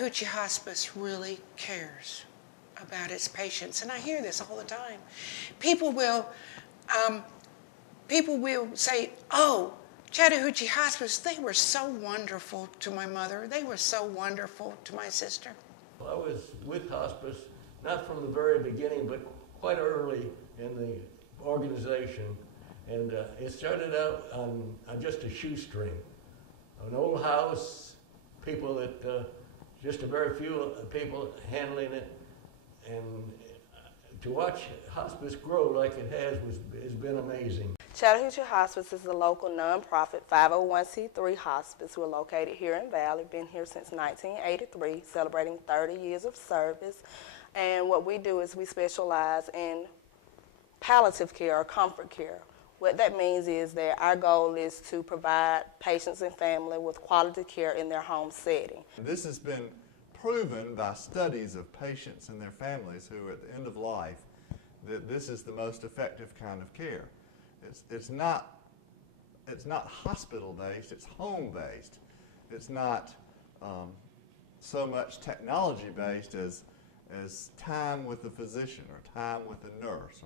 Chattahoochee Hospice really cares about its patients, and I hear this all the time. People will, people will say, "Oh, Chattahoochee Hospice, they were so wonderful to my mother. They were so wonderful to my sister." I was with hospice, not from the very beginning, but quite early in the organization. And it started out on just a shoestring. An old house, people that, just a very few people handling it. And to watch hospice grow like it has been amazing. Chattahoochee Hospice is a local nonprofit 501c3 hospice. We're located here in Valley, been here since 1983, celebrating 30 years of service. And what we do is we specialize in palliative care or comfort care. What that means is that our goal is to provide patients and family with quality care in their home setting. This has been proven by studies of patients and their families who are at the end of life that this is the most effective kind of care. It's not hospital-based, it's home-based. It's not so much technology-based as time with the physician or time with the nurse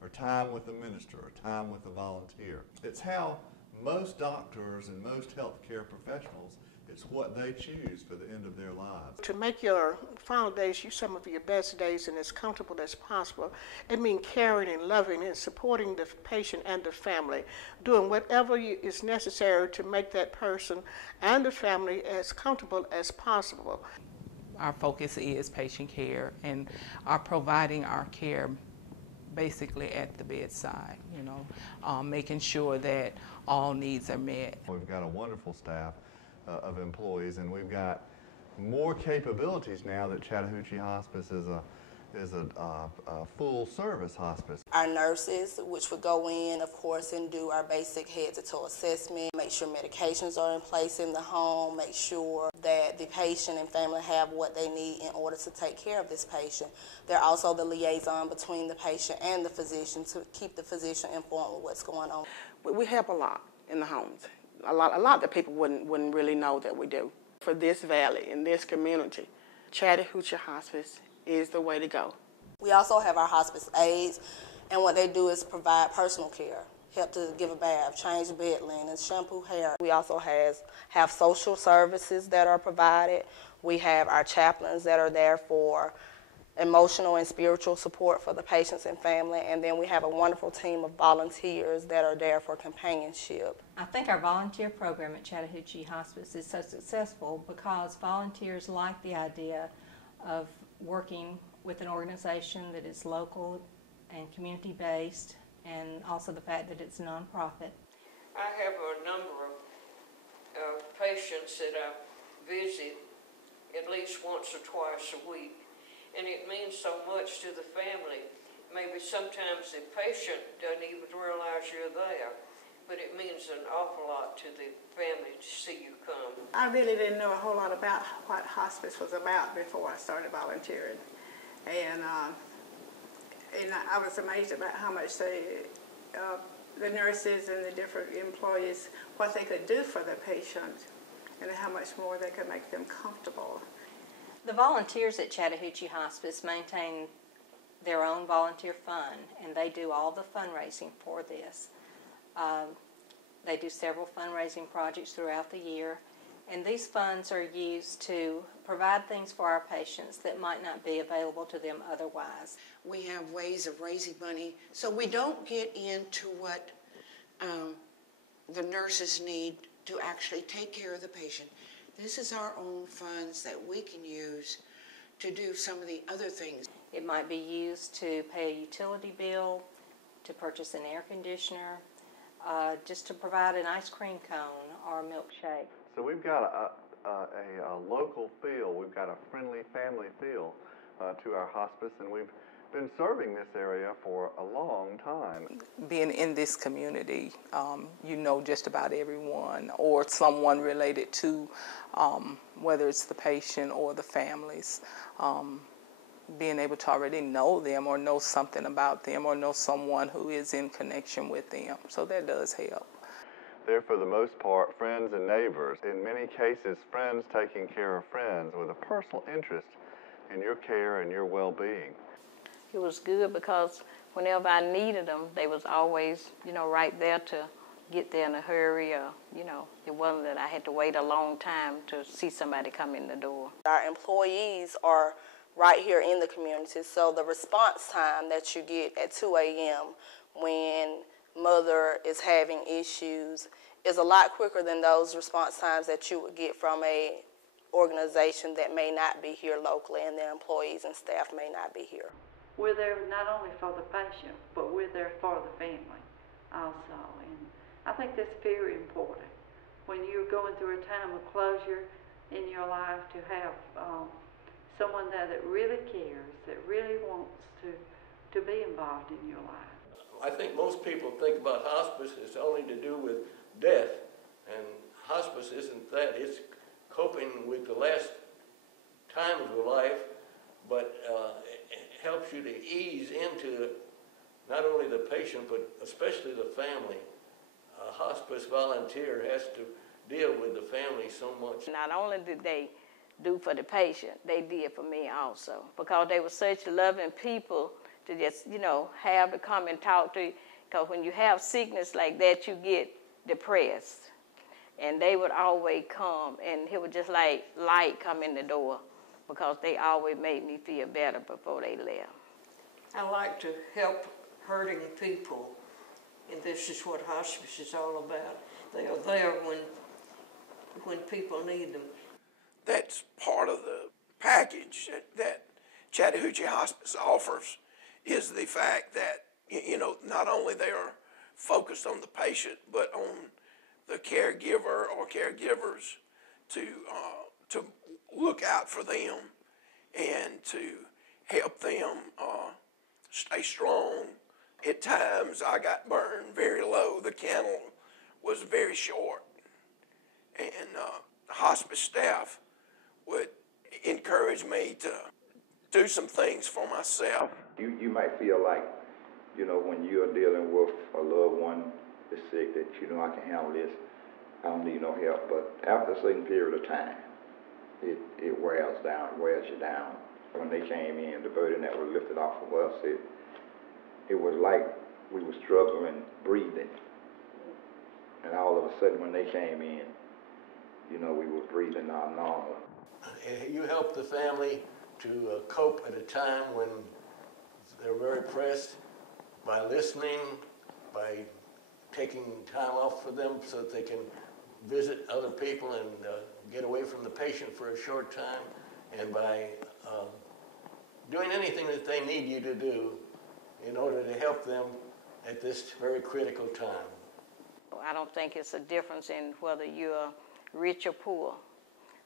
or time with the minister or time with the volunteer. It's how most doctors and most healthcare professionals, it's what they choose for the end of their lives. To make your final days some of your best days and as comfortable as possible, it means caring and loving and supporting the patient and the family, doing whatever is necessary to make that person and the family as comfortable as possible. Our focus is patient care and are providing our care basically at the bedside, making sure that all needs are met. We've got a wonderful staff of employees, and we've got more capabilities now that Chattahoochee Hospice is a full-service hospice. Our nurses, which would go in, of course, and do our basic head-to-toe assessment, make sure medications are in place in the home, make sure that the patient and family have what they need in order to take care of this patient. They're also the liaison between the patient and the physician to keep the physician informed with what's going on. We help a lot in the homes. A lot that people wouldn't really know that we do. For this valley, in this community, Chattahoochee Hospice is the way to go. We also have our hospice aides, and what they do is provide personal care, help to give a bath, change bed linen, shampoo hair. We also have social services that are provided. We have our chaplains that are there for emotional and spiritual support for the patients and family, and then we have a wonderful team of volunteers that are there for companionship. I think our volunteer program at Chattahoochee Hospice is so successful because volunteers like the idea of working with an organization that is local and community-based, and also the fact that it's a nonprofit. I have a number of patients that I visit at least once or twice a week. And it means so much to the family. Maybe sometimes the patient doesn't even realize you're there, but it means an awful lot to the family to see you come. I really didn't know a whole lot about what hospice was about before I started volunteering. And I was amazed about how much the nurses and the different employees, what they could do for the patient and how much more they could make them comfortable. The volunteers at Chattahoochee Hospice maintain their own volunteer fund, and they do all the fundraising for this. They do several fundraising projects throughout the year, and these funds are used to provide things for our patients that might not be available to them otherwise. We have ways of raising money, so we don't get into what the nurses need to actually take care of the patient. This is our own funds that we can use to do some of the other things. It might be used to pay a utility bill, to purchase an air conditioner, just to provide an ice cream cone or a milkshake. So we've got a local feel, we've got a friendly family feel to our hospice, and we've been serving this area for a long time. Being in this community, you know just about everyone or someone related to, whether it's the patient or the families. Being able to already know them or know something about them or know someone who is in connection with them. So that does help. They're, for the most part, friends and neighbors. In many cases, friends taking care of friends with a personal interest in your care and your well-being. It was good because whenever I needed them, they was always, right there to get there in a hurry, or, it wasn't that I had to wait a long time to see somebody come in the door. Our employees are right here in the community, so the response time that you get at 2 a.m. when mother is having issues is a lot quicker than those response times that you would get from a organization that may not be here locally and their employees and staff may not be here. We're there not only for the patient, but we're there for the family also. And I think that's very important. When you're going through a time of closure in your life, to have someone there that really cares, that really wants to be involved in your life. I think most people think about hospice as only to do with death, and hospice isn't that. It's coping with the last times of life, but it helps you to ease into not only the patient, but especially the family. A hospice volunteer has to deal with the family so much. Not only did they do for the patient, they did for me also, because they were such loving people to just, have to come and talk to you. Because when you have sickness like that, you get depressed. And they would always come, and it was just like light come in the door, because they always made me feel better before they left. I like to help hurting people, and this is what hospice is all about. They are there when people need them. That's part of the package that Chattahoochee Hospice offers, is the fact that, not only they are focused on the patient, but on the caregiver or caregivers to look out for them and to help them stay strong. At times I got burned very low. The candle was very short. And the hospice staff would encourage me to do some things for myself. You might feel like, when you're dealing with a loved one that's sick, that I can handle this, I don't need no help. But after a certain period of time, it wears you down. When they came in, the burden that was lifted off of us, it was like we were struggling breathing. And all of a sudden when they came in, we were breathing our normal. You help the family to cope at a time when they're very pressed by listening, by taking time off for them so that they can visit other people and get away from the patient for a short time, and by doing anything that they need you to do in order to help them at this very critical time. I don't think it's a difference in whether you're rich or poor,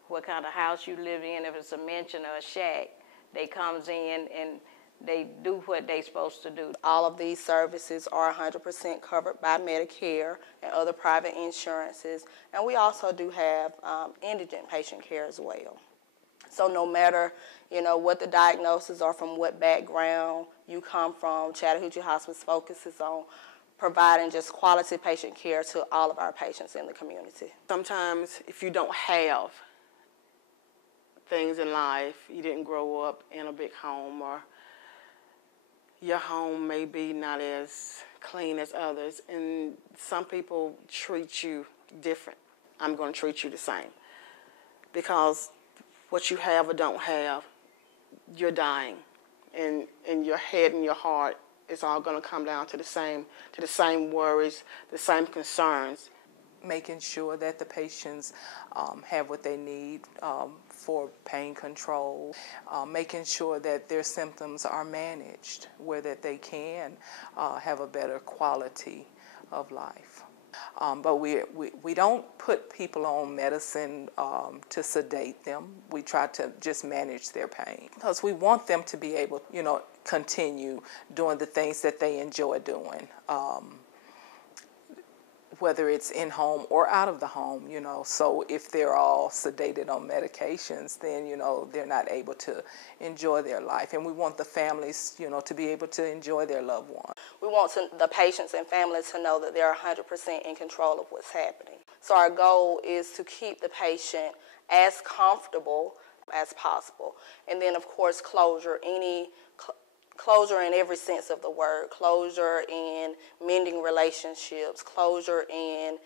what kind of house you live in, if it's a mansion or a shack. They comes in and they do what they're supposed to do. All of these services are 100% covered by Medicare and other private insurances. And we also do have indigent patient care as well. So no matter, what the diagnosis or from what background you come from, Chattahoochee Hospice focuses on providing just quality patient care to all of our patients in the community. Sometimes if you don't have things in life, you didn't grow up in a big home, or your home may be not as clean as others, and some people treat you different. I'm going to treat you the same, because what you have or don't have, you're dying, and in your head and your heart, it's all going to come down to the same worries, the same concerns. Making sure that the patients have what they need for pain control, making sure that their symptoms are managed where that they can have a better quality of life. But we don't put people on medicine to sedate them. We try to just manage their pain, because we want them to be able, continue doing the things that they enjoy doing. whether it's in home or out of the home, so if they're all sedated on medications, then, they're not able to enjoy their life. And we want the families, to be able to enjoy their loved one. We want the patients and families to know that they're 100% in control of what's happening. So our goal is to keep the patient as comfortable as possible. And then, of course, closure in every sense of the word, closure in mending relationships, closure in,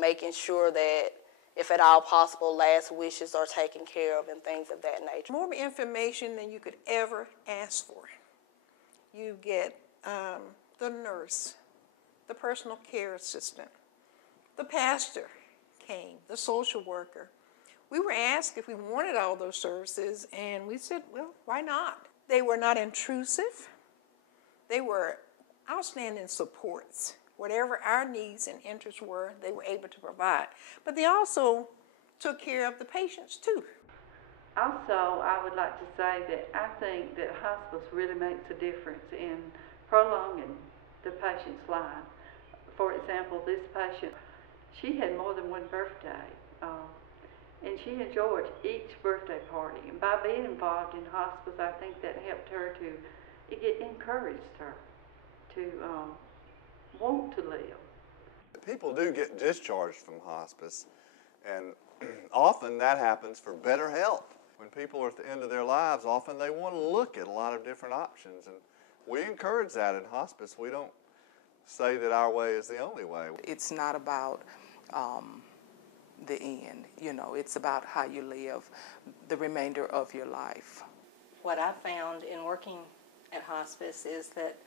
making sure that, if at all possible, last wishes are taken care of and things of that nature. More information than you could ever ask for. You get the nurse, the personal care assistant, the pastor came, the social worker. We were asked if we wanted all those services, and we said, well, why not? They were not intrusive. They were outstanding supports. Whatever our needs and interests were, they were able to provide. But they also took care of the patients, too. Also, I would like to say that I think that hospice really makes a difference in prolonging the patient's life. For example, this patient, she had more than one birthday, and she enjoyed each birthday party. And by being involved in hospice, I think that helped her it encouraged her to want to live. People do get discharged from hospice, and often that happens for better health. When people are at the end of their lives, often they want to look at a lot of different options, and we encourage that in hospice. We don't say that our way is the only way. It's not about the end, it's about how you live the remainder of your life. What I found in working at hospice is that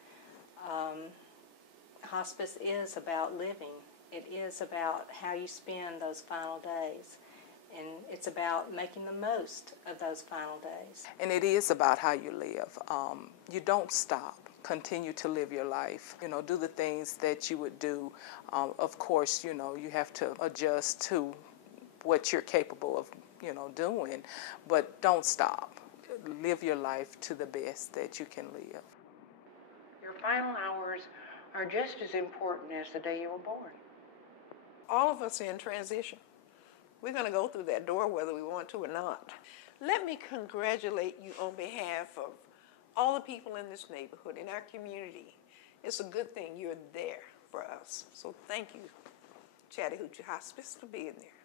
hospice is about living. It is about how you spend those final days. And it's about making the most of those final days. And it is about how you live. You don't stop. Continue to live your life. Do the things that you would do. Of course, you have to adjust to what you're capable of, doing. But don't stop. Live your life to the best that you can live. Your final hours are just as important as the day you were born. All of us are in transition. We're going to go through that door whether we want to or not. Let me congratulate you on behalf of all the people in this neighborhood, in our community. It's a good thing you're there for us. So thank you, Chattahoochee Hospice, for being there.